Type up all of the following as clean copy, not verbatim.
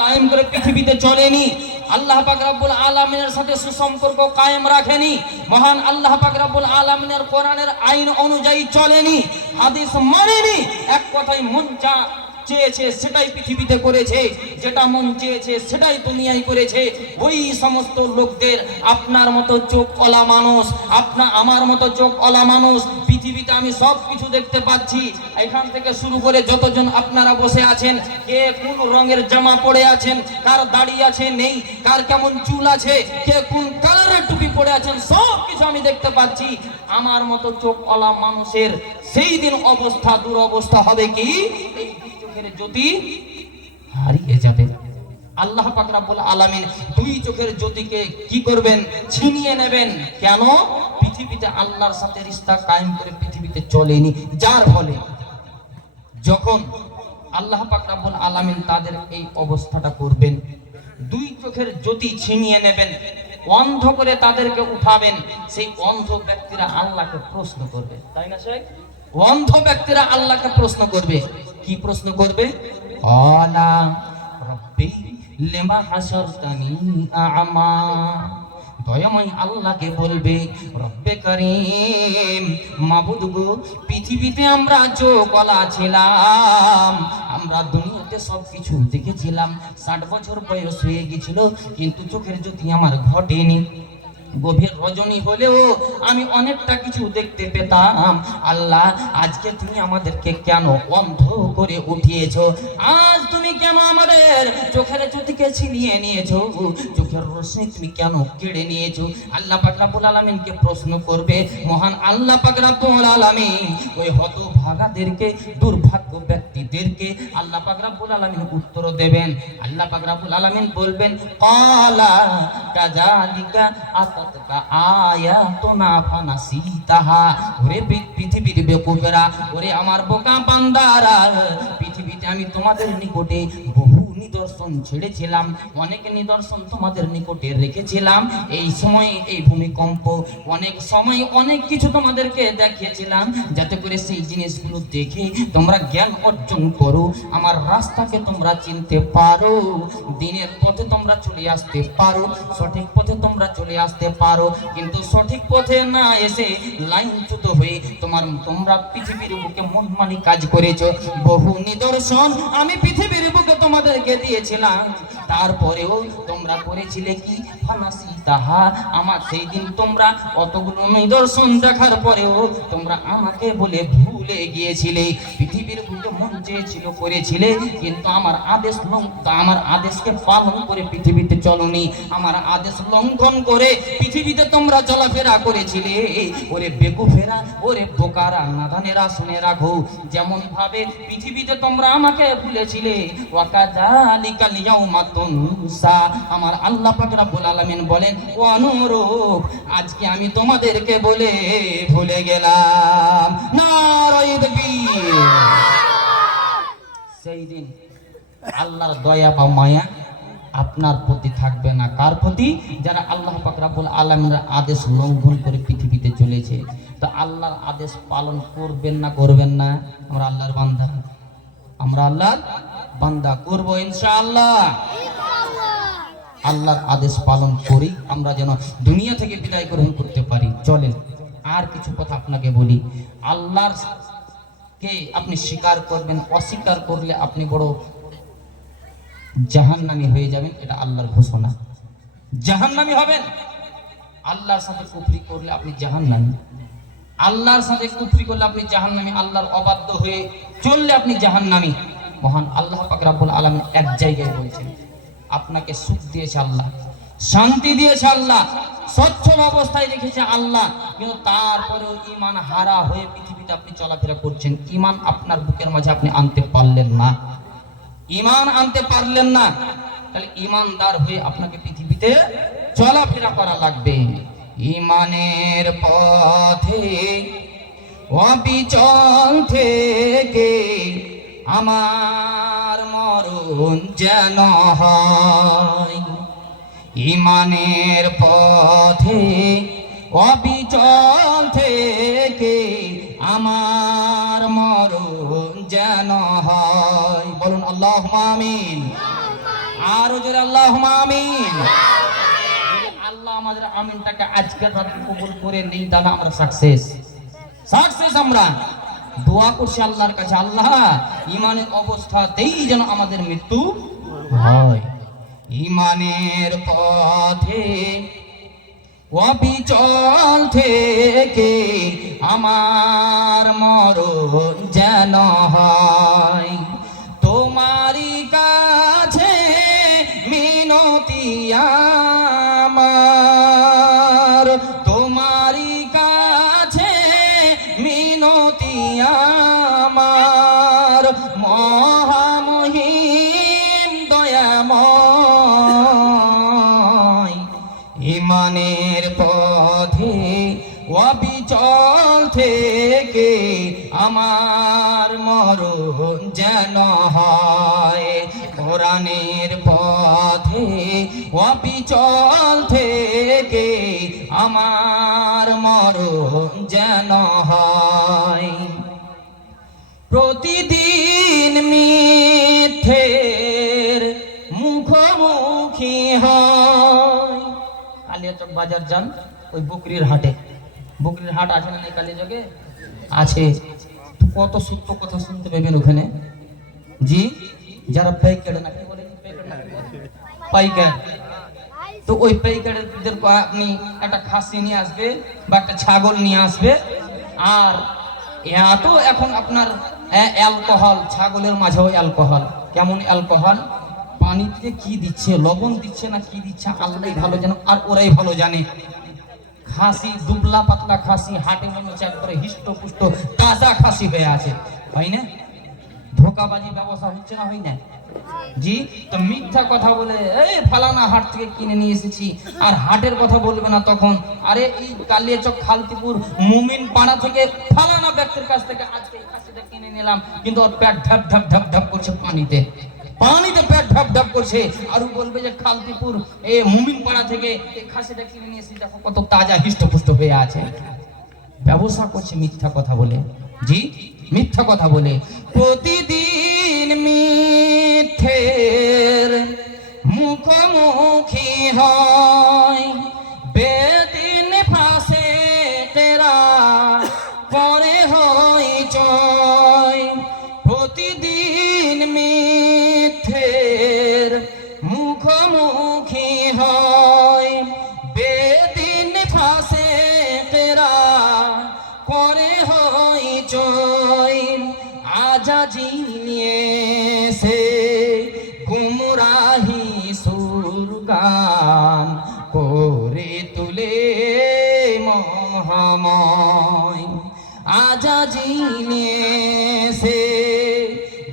কায়েম করে পৃথিবীতে চলেনি, আল্লাহ পাক রব্বুল আলামিনের সাথে সুসম্পর্ক কায়েম রাখেনি, মহান আল্লাহ পাক রব্বুল আলামিনের কোরআনের আইন অনুযায়ী চলেনি, হাদিস মানেনি, এক কথায় মন যা চেয়েছে সেটাই পৃথিবীতে করেছে, যেটা মন চেয়েছে সেটাই দুনিয়ায় করেছে, ওই সমস্ত লোকদের আপনার মতো চোখওয়ালা মানুষ, আমার মতো চোখওয়ালা মানুষ, পৃথিবীতে আমি সব কিছু দেখতে পাচ্ছি। এখান থেকে শুরু করে যতজন আপনারা বসে আছেন, কে কোন রঙের জামা পরে আছেন, কার দাড়ি আছে নেই, কার কেমন চুল আছে, কে কোন কালারের টুপি পরে আছেন, সব কিছু আমি দেখতে পাচ্ছি। আমার মতো চোখওয়ালা মানুষের সেই দিন অবস্থা, দুরবস্থা হবে কি, এই চোখের জ্যোতি হারিয়ে যাবে। আল্লাহ পাক রব্বুল আলামিন দুই চোখের জ্যোতিকে কি করবেন, ছিনিয়ে নেবেন। কেন? পৃথিবীতে আল্লাহর সাথে রিশতা কায়েম করে পৃথিবীতে চলেনি, যার ফলে যখন আল্লাহ পাক রব্বুল আলামিন তাদের এই অবস্থাটা করবেন, দুই চোখের জ্যোতি ছিনিয়ে নেবেন, অন্ধ করে তাদেরকে উঠাবেন, সেই অন্ধ ব্যক্তিরা আল্লাহকে প্রশ্ন করবে, তাই না শেখ? অন্ধ ব্যক্তিরা আল্লাহকে প্রশ্ন করবে। কি প্রশ্ন করবে? আলা রাব্বি লিমা হাসারতানি আ'মা। দয়াময় আল্লাহকে বলবে, রব্বে কারীম, মাবুদ গো, পৃথিবীতে আমরা চোখওয়ালা ছিলাম, আমরা দুনিয়াতে সবকিছু দেখেছিলাম, 60 বছর বয়স হয়ে গেছিল, কিন্তু চোখের জ্যোতি আমার ঘটেনি। গভীর রজনী হলেও আমি অনেকটা কিছু দেখতে পেতাম। আল্লাহ, আজকে তুমি আমাদেরকে কেন অন্ধ করে উঠিয়েছো? আজ তুমি কেন আমাদের চোখের জ্যোতিকে ছিনিয়ে নিয়েছো? চোখের রোশনি তুমি কেন কেড়ে নিয়েছো? আল্লাহ পাক রব্বুল আলামিনকে প্রশ্ন করবে। মহান আল্লাহ পাক রব্বুল আলামিন ওই হতভাগাদেরকে, দুর্ভাগ্য ব্যক্তিদেরকে আল্লাহ পাক রব্বুল আলামিন উত্তর দেবেন। আল্লাহ পাক রব্বুল আলামিন বলবেন, ক্বালা কাযালিকা আয়াতুনা ফানাসিতাহা। ওরে পৃথিবীর বেকুবেরা, ওরে আমার বোকা বান্দারা, পৃথিবীতে আমি তোমাদের নিকটে বহু নিদর্শন ছেড়েছিলাম, অনেক নিদর্শন তোমাদের নিকটে রেখেছিলাম। এই সময় এই ভূমিকম্প, অনেক সময় অনেক কিছু তোমাদেরকে দেখিয়েছিলাম, যাতে করে সেই জিনিসগুলো দেখে তোমরা জ্ঞান অর্জন করো, আমার রাস্তাকে তোমরা চিনতে পারো, দিনের পথে তোমরা চলে আসতে পারো, সঠিক পথে তোমরা চলে আসতে পারো। কিন্তু সঠিক পথে না এসে লাইনচ্যুত হয়ে তোমরা পৃথিবীর বুকে মনমানি কাজ করেছো। বহু নিদর্শন আমি পৃথিবীর বুকে তোমাদেরকে দিয়েছিলাম, তারপরেও তোমরা করেছিলে কি? ফানাসি তাহা। আমার সেই দিন তোমরা অতগুলো নিদর্শন দেখার পরেও তোমরা আমাকে বলে ভুলে গিয়েছিলে। পৃথিবীর বুকে মন চেয়েছিল করেছিলে, কিন্তু আমার আদেশকে পালন করে পৃথিবীতে চলনি, আমার আদেশ লঙ্ঘন করে পৃথিবীতে তোমরা চলাফেরা করেছিলে। ওরে বেকুফেরা, ওরে বোকারা, নাদানেরা, শুনে রাখো, যেমন ভাবে পৃথিবীতে তোমরা আমাকে ভুলেছিলে, ওয়াকাযালিকাল ইয়াউমা তুনসা। আমার আল্লাহ পাক রব্বুল আলামিন বলেন, অনুরূপ আজকে আমি তোমাদেরকে বলে ভুলে গেলাম। নারায়ে তাকবীর। সেই দিন আল্লাহর দয়া বা মায়া আপনার প্রতি থাকবে না। কার প্রতি? যারা আল্লাহ পাক রব্বুল আলামিনের আদেশ লঙ্ঘন করে পৃথিবীতে চলেছে। তো আল্লাহর আদেশ পালন করবেন না করবেন না? আমরা আল্লাহর বান্দা, আমরা আল্লাহর বান্দা, করবো ইনশাআল্লাহ। আল্লাহর আদেশ পালন করি আমরা যেন দুনিয়া থেকে বিদায় গ্রহণ করতে পারি। চলেন আর কিছু কথা আপনাকে বলি। আল্লাহর কে আপনি স্বীকার করবেন, অস্বীকার করলে আপনি বড় জাহান্নামী হয়ে যাবেন, এটা আল্লাহর ঘোষণা। জাহান্নামী হবেন। আল্লাহর সাথে কুফরি করলে আপনি জাহান্নামী, আল্লাহর সাথে কুফরি করলে আপনি জাহান্নামী, আল্লাহর অবাধ্য হয়ে চললে আপনি জাহান্নামী। মহান আল্লাহ পাক রব্বুল আলামিন এক জায়গায় বলছেন, আপনাকে সুখ দিয়েছে আল্লাহ, শান্তি দিয়েছে আল্লাহ, সচ্ছল অবস্থায় রেখেছে আল্লাহ, কিন্তু তারপরেও ঈমান হারা হয়ে পৃথিবীতে আপনি চলাফেরা করছেন। ঈমান আপনার বুকের মাঝে আপনি আনতে পারলেন না, ঈমান আনতে পারলেন না, তাহলে ঈমানদার হয়ে আপনাকে পৃথিবীতে চলাফেরা করা লাগবে। ঈমানের পথে অবিচল থেকে আমার মরণ যেন হয়। ঈমানের পথে অবিচল থেকে আমার মরণ যেন হয়। বলুন আল্লাহুম্মা আমিন। আর জোরে আল্লাহুম্মা আমিন। আল্লাহ আমাদের আমিনটাকে আজকের রাতে কবুল করে নেই, তাহলে আমরা সাকসেস আমরা দোয়া করছি আল্লাহর কাছে, আল্লাহ ইমানের অবস্থাতেই যেন আমাদের মৃত্যু হয়। ইমানের পথে অবিচল থেকে আমার মরণ যেন হয়, তোমারই কাছে মিনতি আমার, তোমারই কাছে মিনতি আমার, মহামহিম দয়াময়। ইমানের পথে অবিচল থেকে আমার মরণ যেন হয়, কোরআনের পথে অবিচল থেকে আমার মরণ যেন হয়। প্রতিদিন মিথ্যের মুখোমুখি হয়। কালিয়াচক বাজার যান, ওই বকরির হাটে, বকরির হাট আছে না কালিয়াচকে? আছে। কত সত্য কথা শুনতে পাবেন ওখানে। জি, যারা পাইকার নাকি বলে পাইকার, তো ওই পাইকারদের আপনি একটা খাসি নিয়ে আসবে বা একটা ছাগল নিয়ে আসবে, আর এত এখন আপনার অ্যালকোহল, ছাগলের মাঝেও অ্যালকোহল। কেমন অ্যালকোহল? পানিতে কি দিচ্ছে, লবণ দিচ্ছে না কি দিচ্ছে আল্লাহই ভালো জানে, আর ওরাই ভালো জানে। খাসি দুবলা পাতলা খাসি হাটে মনে হচ্ছে একবারে হিষ্টপুষ্ট তাজা খাসি হয়ে আছে, হয় না? ধোকাবাজি ব্যবসা হচ্ছে না, হয় না? জি, তো মিথ্যা কথা বলে এই ফালানা হাট থেকে কিনে নিয়ে এসেছি, আর হাটের কথা বলবে না তখন, আরে এই কালিয়াচক খালতিপুর মুমিন পাড়া থেকে ফালানা ব্যক্তির কাছ থেকে আজকে এই খাসিটা কিনে নিলাম, কিন্তু ওর পেট ঢাপ ঢাপ ঢাপ ঢাপ করছে পানিতে, পানিতে পেট ঢাপ ঢাপ করছে, আর বলবে যে খালতিপুর এ মুমিন পাড়া থেকে এই খাসিটা কিনে নিয়ে এসেছি, দেখো কত তাজা হিষ্টপুষ্ট হয়ে আছে। ব্যবসা করছে মিথ্যা কথা বলে। জি, মিথ্যা কথা বলে। প্রতিদিন মিথ্যের মুখোমুখি হয়, বেদিন ফাঁসে তেরা পরে হয় জয়। প্রতিদিন মিথ্যের মুখোমুখি হয়, বেদিন ফাঁসে তেরা পরে হয় জয়। আজাজি নিয়ে সে গুমরাহি সুরগান করে তুলে মহাময়। আজাজি নিয়ে সে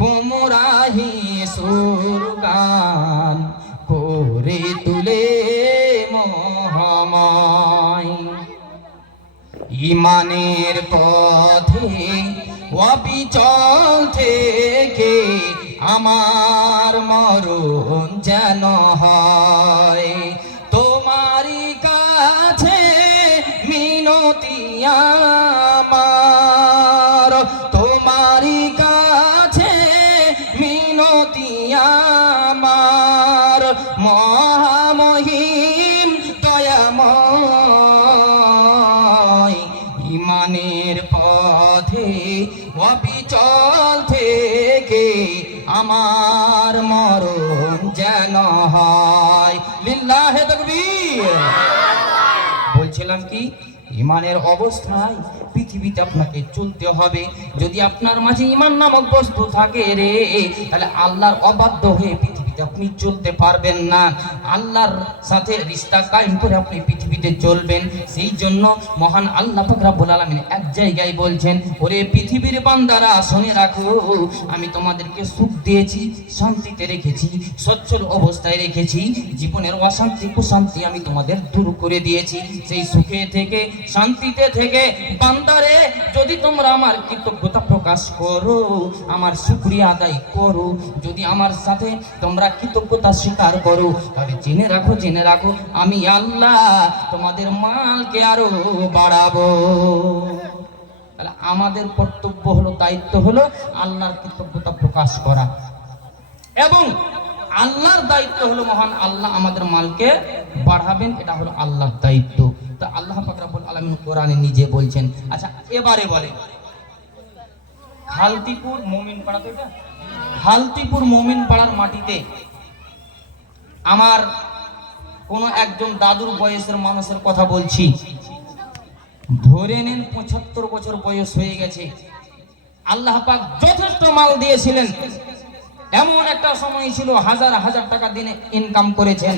গুমরাহি সুরগান করে তুলে মহাময়। ইমানের পথে অবিচল থেকে আমার মরণ যেন হয়, তোমারই কাছে মিনতি আমার, তোমারই কাছে মিনতি আমার, মহামহিম দয়াময়। ইমানের পথে অবিচল থেকে আমার মরণ যেন হয়। লিল্লাহে তাকবীর। বলছিলাম কি, ইমানের অবস্থায় পৃথিবীতে আপনাকে চলতে হবে। যদি আপনার মাঝে ইমান নামক বস্তু থাকে রে, তাহলে আল্লাহর অবাধ্য হয়ে পৃথিবীতে আপনি চলতে পারবেন না। আল্লাহর সাথে রিশতা কায়েম করে আপনি পৃথিবীতে চলবেন। সেই জন্য মহান আল্লাহ পাক রব্বুল আলামিন এক জায়গায় বলছেন, ওরে পৃথিবীর বান্দারা শুনে রাখো, আমি তোমাদেরকে সুখ দিয়েছি, শান্তিতে রেখেছি, সচ্ছল অবস্থায় রেখেছি, জীবনের অশান্তি কুশান্তি আমি তোমাদের দূর করে দিয়েছি। সেই সুখে থেকে শান্তিতে থেকে বান্দারে যদি তোমরা আমার কৃতজ্ঞতা প্রকাশ করো, আমার শুকরিয়া আদায় করো, যদি আমার সাথে তোমরা কৃতজ্ঞতা স্বীকার করো, তাহলে জেনে রাখো আমি আল্লাহ তোমাদের মালকে আরো বাড়াবো। তাহলে আমাদের কর্তব্য হলো, দায়িত্ব হলো আল্লাহর কৃতজ্ঞতা প্রকাশ করা এবং আল্লাহর দায়িত্ব হলো, মহান আল্লাহ আমাদের মালকে বাড়াবেন, এটা হলো আল্লাহর দায়িত্ব। তো আল্লাহ পাক রব্বুল আলামিন কোরআনে নিজে বলছেন। আচ্ছা এবারে বলেন, খালতিপুর মুমিন পাড়া, তো এটা খালতিপুর মুমিন পাড়ার মাটিতে আমার কোন একজন দাদুর বয়সের মানুষের কথা বলছি, ধরে নেন 75 বছর বয়স হয়ে গেছে। আল্লাহ পাক যথেষ্ট মাল দিয়েছিলেন, এমন একটা সময় ছিল হাজার হাজার টাকা দিনে ইনকাম করেছেন।